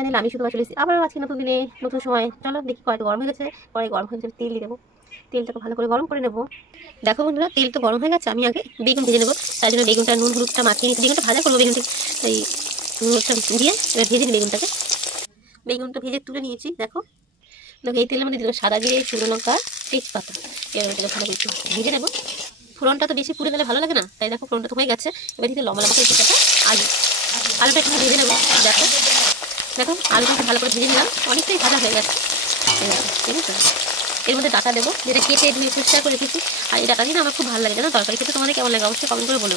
চ্যানেলে আমি শুধু চলে এসেছি আবার আজকে নতুন দিনে নতুন সময়। চলো দেখি কড়াই গরম হয়ে গেছে, কড়াই গরম হয়ে গেছে, তেল দিয়ে দেবো। তেলটাকে ভালো করে গরম করে নেবো। দেখো বন্ধুরা, তেল তো গরম হয়ে গেছে, আমি আগে বেগুন ভেজে নেবো। তাই জন্য বেগুনটা নুন হলুদটা মাখিয়ে নিচ্ছি। বেগুনটা ভাজা করবো, বেগুনটা এই নুন হলুদটা দিয়ে এবার ভেজে নিই বেগুনটাকে। বেগুনটা ভেজে তুলে নিয়েছি। দেখো দেখো এই তেলের মধ্যে দিলাম সাদা জিরে, শুকনো লঙ্কা, তেজপাতা। এবার এটাকে ভালো করে একটু ভেজে নেবো। ফোড়নটা তো বেশি পুড়ে গেলে ভালো লাগে না, তাই দেখো ফোড়নটা তো হয়ে গেছে। এবার দিতে লম্বা লম্বা করে কিছুটা আলু, আলুটা একটু ভেজে নেবো। দেখো দেখো আলুটা একটু ভালো করে ভেজে নিলাম, অনেকটাই ভাজা হয়ে গেছে। ঠিক আছে, এর মধ্যে ডাটা দেবো, যেটা কেটে ধুয়ে পরিষ্কার করে রেখেছি। আর এই ডাটা দিয়ে আমার খুব ভালো লাগে, জানো তরকারি খেতে তোমাদের কেমন লাগে অবশ্যই কমেন্ট করে বলো।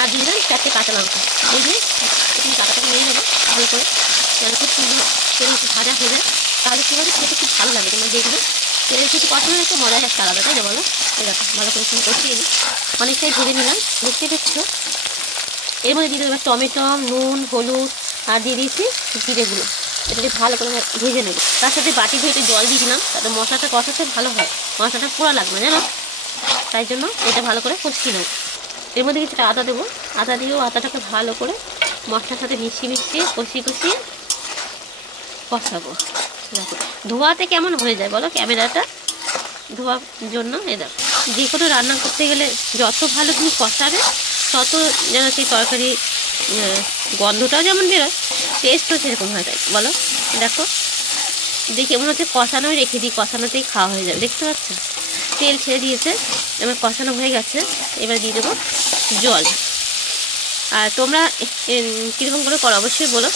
আর দিয়ে দিলাম 4টে কাঁচা লঙ্কা। এই দিয়ে তুমি ডাটাটাকে নিয়ে নেবো ভালো করে, যেন খুব সুন্দর করে একটু ভাজা হয়ে যায়। তাহলে কী হবে, খেতে খুব ভালো লাগে। তোমরা দেখবে তেলের কিছু পছন্দ একটু মজা একটা আলাদা, তাই না বলো? এই দেখো ভালো করে কষিয়ে নিই, অনেকটাই ভেজে নিলাম, দেখতে পেয়েছো। এর মধ্যে দিয়ে দেবো টমেটো, নুন, হলুদ আর দিয়ে দিয়েছি জিরে গুঁড়ো। এটা দিয়ে ভালো করে ভেজে নেব। তার সাথে বাটি ধুয়ে একটু জল দিয়ে দিলাম, তাতে মশলাটা কষাতে ভালো হয়, মশলাটা পোড়া লাগবে না জানো। তাই জন্য এটা ভালো করে কষিয়ে নেব। এর মধ্যে কিছুটা আদা দেবো, আদা দিয়েও আদাটাকে ভালো করে মশলার সাথে মিশিয়ে কষিয়ে কষাবো। দেখো ধোয়াতে কেমন হয়ে যায় বলো ক্যামেরাটা, ধোয়ার জন্য। এ দেখো যে কোনো রান্না করতে গেলে যত ভালো তুমি কষাবে তত যেন সেই তরকারি গন্ধটাও যেমন বেরোয়, টেস্টও সেরকম হয়, তাই বলো। দেখো দেখে মনে হচ্ছে কষানোই রেখে দিই, কষানোতেই খাওয়া হয়ে যাবে। দেখতে পাচ্ছ তেল ছেড়ে দিয়েছে, এবার কষানো হয়ে গেছে। এবার দিয়ে দেবো জল। আর তোমরা কীরকম করে করো অবশ্যই বলো।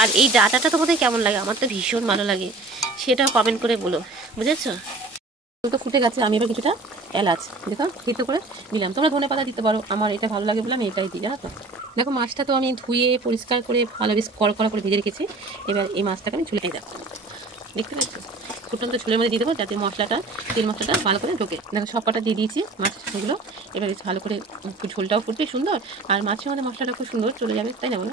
আর এই ডাটাটা তোমাদের কেমন লাগে, আমার তো ভীষণ ভালো লাগে, সেটাও কমেন্ট করে বলো, বুঝেছো। তো ফুটে গেছে, আমি এবার কিছুটা এলাচ দেখো থেতো করে দিলাম। তোমরা ধনে পাতা দিতে পারো, আমার এটা ভালো লাগে বলে আমি এটাই দিই, জানো তো। দেখো মাছটা তো আমি ধুয়ে পরিষ্কার করে ভালো বেশ কড়া করে ভেজে রেখেছি। এবার এই মাছটাকে আমি ঝুলে দেখো, দেখতে পাচ্ছ ফুটন্ত ঝোলের মধ্যে দিয়ে দেবো, যাতে মশলাটা তেল মশলাটা ভালো করে ঢোকে। দেখো সব কটা দিয়ে দিয়েছি মাছগুলো। এবার বেশ ভালো করে ঝোলটাও ফুটবে সুন্দর, আর মাছের মধ্যে মশলাটা খুব সুন্দর চলে যাবে, তাই না বলো।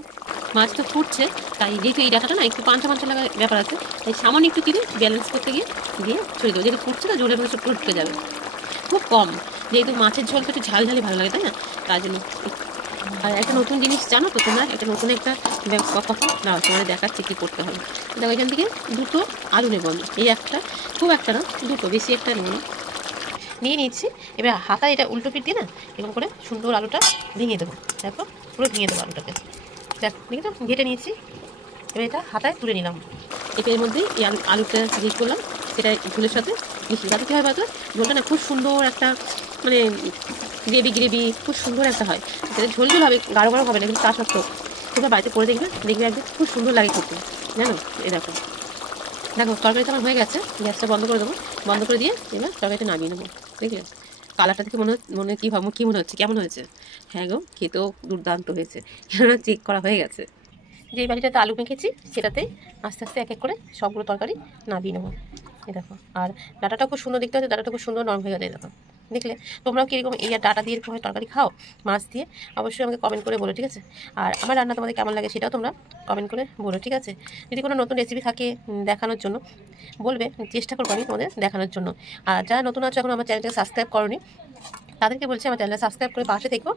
মাছ তো ফুটছে, তাই যেহেতু এই ডাটাটা না একটু পাঞ্চা লাগার ব্যাপার আছে, তাই সামান্য একটু চিনি ব্যালেন্স করতে গিয়ে ছড়িয়ে দেবো। যেহেতু ফুটছে না ঝোলের মধ্যে সব ঢুকে যাবে খুব কম, যেহেতু মাছের ঝোলটা একটু ঝাল ভালো লাগে, তাই না, তার জন্য। আর একটা নতুন জিনিস জানো তো তোমরা, একটা নতুন একটা কথা না তোমাদের দেখাচ্ছি কী করতে হবে। দেখো এখান থেকে দুটো আলু নেবো আমি, এই একটা, খুব একটা না, দুটো, বেশি একটা নেব না, নিয়ে নিচ্ছি। এবার হাতা এটা উল্টো পিঠ দিয়ে না এরকম করে সুন্দর আলুটা ভেঙে দেবো। দেখো পুরো ভেঙে দেবো আলুটাকে, দেখো দেখে তো ঘেটে নিয়েছি। এবার এটা হাতায় তুলে নিলাম। এর মধ্যেই এই আলুটা দিয়ে করলাম, সেটা ঝোলের সাথে মিশিয়ে, তাতে কী হয় বলতো ঝোলটা না খুব সুন্দর একটা মানে গ্রেভি খুব সুন্দর একটা হয়। সেটা ঝোল হবে, গাঢ় হবে না, কিন্তু তা সত্ত্বেও তোমরা বাড়িতে করে দেখবে একদম খুব সুন্দর লাগে খেতে, জানো। এই দেখো তরকারিটা আমার হয়ে গেছে, গ্যাসটা বন্ধ করে দেবো, বন্ধ করে দিয়ে এবার তরকারিটা নামিয়ে নেবো। দেখলে কালারটা থেকে মনে কী মনে হচ্ছে, কেমন হয়েছে? হ্যাঁ গো, খেতেও দুর্দান্ত হয়েছে, কেননা চেক করা হয়ে গেছে। যেই বাটিটাতে আলু মেখেছি সেটাতে আস্তে আস্তে এক এক করে সবগুলো তরকারি নামিয়ে নেবো। এই দেখো, আর ডাটাটা খুব সুন্দর দেখতে হচ্ছে, ডাটাটা খুব সুন্দর নরম হয়ে গেছে। দেখো দেখলে তোমরাও কীরকম এই ডাটা দিয়ে এরকম তরকারি খাও মাছ দিয়ে, অবশ্যই আমাকে কমেন্ট করে বলো, ঠিক আছে। আর আমার রান্না তোমাদের কেমন লাগে সেটাও তোমরা কমেন্ট করে বলো, ঠিক আছে। যদি কোনো নতুন রেসিপি থাকে দেখানোর জন্য বলবে, চেষ্টা করবো আমি তোমাদের দেখানোর জন্য। আর যারা নতুন আছো এখন আমার চ্যানেলটাকে সাবস্ক্রাইব করোনি, তাদেরকে বলছি আমার চ্যানেলটা সাবস্ক্রাইব করে পাশে থেকো।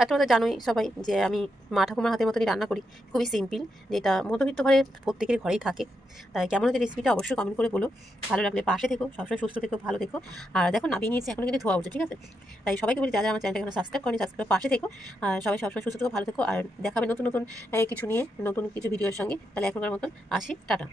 আর তোমাদের জানোই সবাই যে আমি মা ঠাকুমার হাতের মতনই রান্না করি, খুবই সিম্পল, যেটা মধ্যবিত্ত ঘরের প্রত্যেকের ঘরেই থাকে। তাই কেমন হচ্ছে রেসিপিটা অবশ্যই কমেন্ট করে বলো। ভালো লাগলে পাশে থেকো, সবসময় সুস্থ থেকো, ভালো থেকো। আর দেখো নামিয়ে নিয়েছি, এখন কিন্তু ধোয়া উঠছে, ঠিক আছে। তাই সবাইকে বলি যারা আমার চ্যানেলটা এখন সাবস্ক্রাইব করেনি, সাবস্ক্রাইব পাশে থেকো। আর সবাই সবসময় সুস্থ থেকো, ভালো থেকো। আর দেখাবে নতুন কিছু নিয়ে, নতুন কিছু ভিডিওর সঙ্গে। তাহলে এখনকার মতন আসি, টাটা।